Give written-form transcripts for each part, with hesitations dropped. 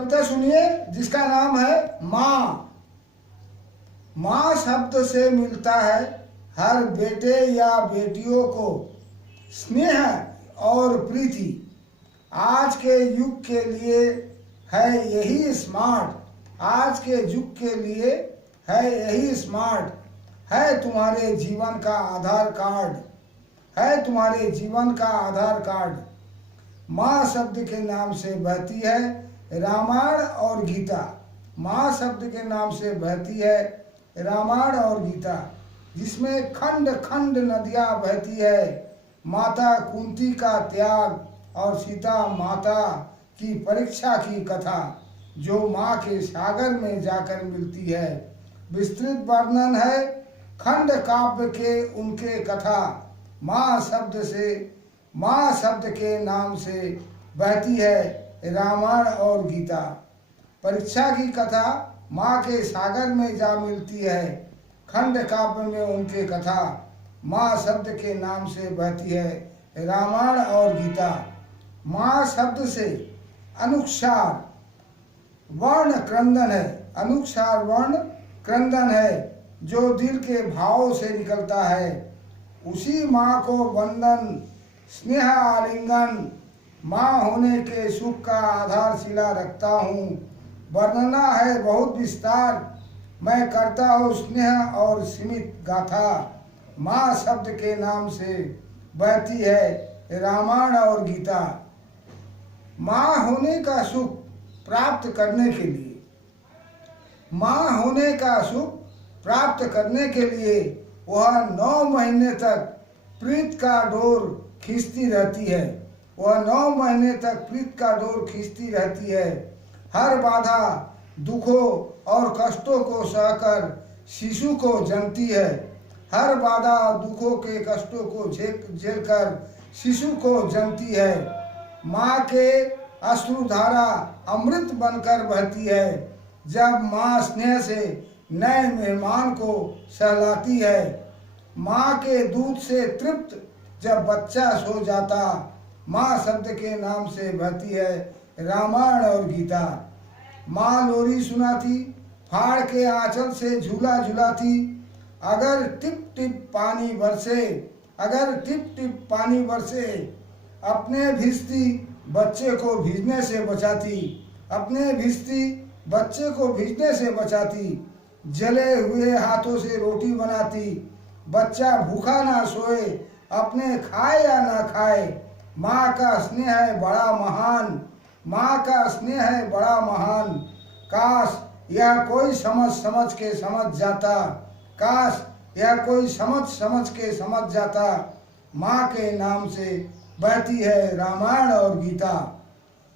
कविता सुनिए जिसका नाम है माँ। माँ शब्द से मिलता है हर बेटे या बेटियों को स्नेह और प्रीति। आज के युग के लिए है यही स्मार्ट, आज के युग के लिए है यही स्मार्ट। है तुम्हारे जीवन का आधार कार्ड, है तुम्हारे जीवन का आधार कार्ड। माँ शब्द के नाम से बहती है रामायण और गीता। माँ शब्द के नाम से बहती है रामायण और गीता, जिसमें खंड खंड नदियाँ बहती है। माता कुंती का त्याग और सीता माता की परीक्षा की कथा, जो माँ के सागर में जाकर मिलती है। विस्तृत वर्णन है खंड काव्य के उनके कथा। माँ शब्द के नाम से बहती है रामायण और गीता। परीक्षा की कथा माँ के सागर में जा मिलती है। खंड काव्य में उनके कथा माँ शब्द के नाम से बहती है रामायण और गीता। माँ शब्द से अनुस्वार वर्ण क्रंदन है, अनुस्वार वर्ण क्रंदन है जो दिल के भाव से निकलता है। उसी माँ को वंदन स्नेह आलिंगन, माँ होने के सुख का आधारशिला रखता हूँ। वर्णना है बहुत विस्तार, मैं करता हूँ स्नेह और सीमित गाथा। माँ शब्द के नाम से बहती है रामायण और गीता। माँ होने का सुख प्राप्त करने के लिए, माँ होने का सुख प्राप्त करने के लिए वह 9 महीने तक प्रीत का डोर खींचती रहती है। वह 9 महीने तक प्रीत का डोर खींचती रहती है। हर बाधा दुखों और कष्टों को सहकर शिशु को जनती है। हर बाधा दुखों के कष्टों को झेलकर शिशु को जनती है। माँ के अश्रुधारा अमृत बनकर बहती है। जब माँ स्नेह से नए मेहमान को सहलाती है। माँ के दूध से तृप्त जब बच्चा सो जाता, माँ शब्द के नाम से बहती है रामायण और गीता। माँ लोरी सुनाती, फाड़ के आंचल से झूला झुलाती। अगर टिप टिप पानी बरसे, अगर टिप टिप पानी बरसे, अपने भिजती बच्चे को भीजने से बचाती, अपने भिजती बच्चे को भीजने से बचाती। जले हुए हाथों से रोटी बनाती, बच्चा भूखा ना सोए, अपने खाए या ना खाए। माँ का स्नेह है बड़ा महान, माँ का स्नेह है बड़ा महान। काश यह कोई समझ के समझ जाता, काश यह कोई समझ के समझ जाता। माँ के नाम से बहती है रामायण और गीता।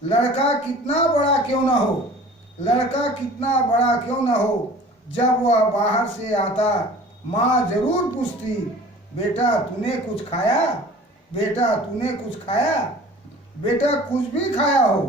लड़का कितना बड़ा क्यों ना हो, लड़का कितना बड़ा क्यों ना हो, जब वह बाहर से आता माँ जरूर पूछती, बेटा तूने कुछ खाया, बेटा तूने कुछ खाया। बेटा कुछ भी खाया हो,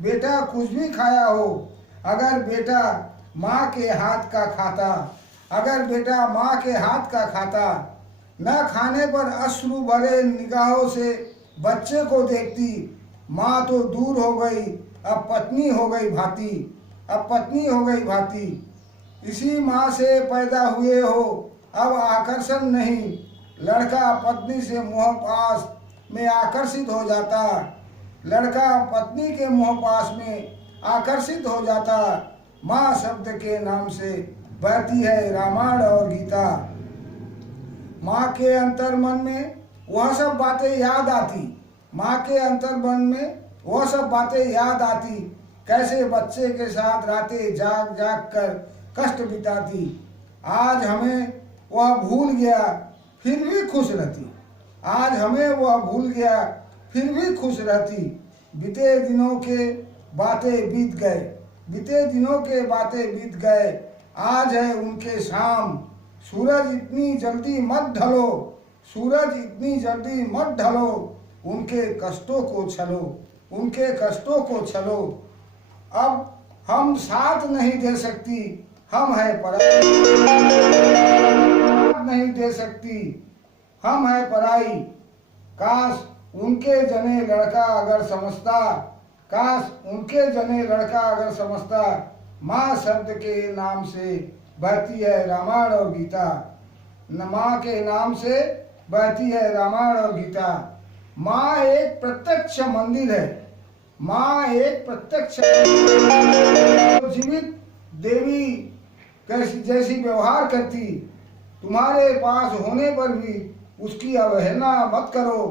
बेटा कुछ भी खाया हो। अगर बेटा माँ के हाथ का खाता, अगर बेटा माँ के हाथ का खाता। न खाने पर अश्रु भरे निगाहों से बच्चे को देखती। माँ तो दूर हो गई, अब पत्नी हो गई भाती, अब पत्नी हो गई भाती। इसी माँ से पैदा हुए हो, अब आकर्षण नहीं। लड़का पत्नी से मोहपास में आकर्षित हो जाता, लड़का पत्नी के मोहपास में आकर्षित हो जाता। माँ शब्द के नाम से बहती है रामायण और गीता। माँ के अंतर्मन में वह सब बातें याद आती, माँ के अंतर्मन में वह सब बातें याद आती। कैसे बच्चे के साथ रातें जाग जाग कर कष्ट बिताती। आज हमें वह भूल गया फिर भी खुश रहती, आज हमें वह भूल गया फिर भी खुश रहती। बीते दिनों के बातें बीत गए, बीते दिनों के बातें बीत गए। आज है उनके शाम, सूरज इतनी जल्दी मत ढलो, सूरज इतनी जल्दी मत ढलो। उनके कष्टों को छलो, उनके कष्टों को छलो। अब हम साथ नहीं दे सकती, हम है पराई, साथ नहीं दे सकती, हम है पराई। काश उनके जने लड़का अगर समझता, काश उनके जने लड़का अगर समझता, माँ शब्द के नाम से बहती है रामायण और गीता। माँ के नाम से बहती है रामायण और गीता। माँ एक प्रत्यक्ष मंदिर है। माँ एक प्रत्यक्ष जीवित देवी कैसी जैसी व्यवहार करती। तुम्हारे पास होने पर भी उसकी अवहेलना मत करो।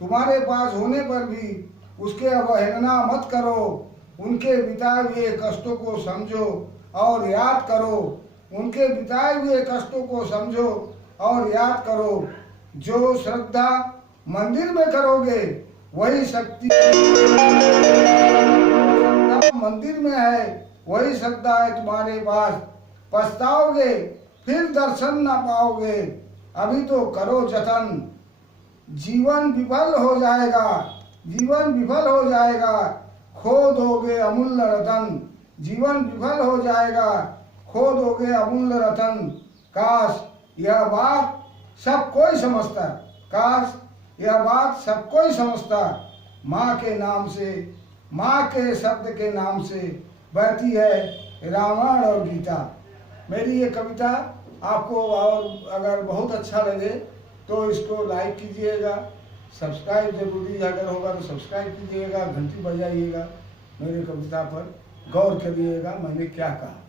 तुम्हारे पास होने पर भी उसके अवहेलना मत करो। उनके बिताए हुए कष्टों को समझो और याद करो। उनके बिताए हुए कष्टों को समझो और याद करो। जो श्रद्धा मंदिर में करोगे वही शक्ति मंदिर में है, वही श्रद्धा है तुम्हारे पास। पछताओगे फिर दर्शन ना पाओगे, अभी तो करो जतन। जीवन विफल हो जाएगा, जीवन विफल हो जाएगा, खो दोगे अमूल्य रतन। जीवन विफल हो जाएगा, खो दोगे अमूल्य रतन। काश यह बात सब कोई समझता, काश यह बात सब कोई समझता। माँ के नाम से, माँ के शब्द के नाम से बहती है रामायण और गीता। मेरी ये कविता आपको और अगर बहुत अच्छा लगे तो इसको लाइक कीजिएगा, सब्सक्राइब जरूरी अगर होगा तो सब्सक्राइब कीजिएगा, घंटी बजाइएगा। मेरी कविता पर गौर करिएगा मैंने क्या कहा।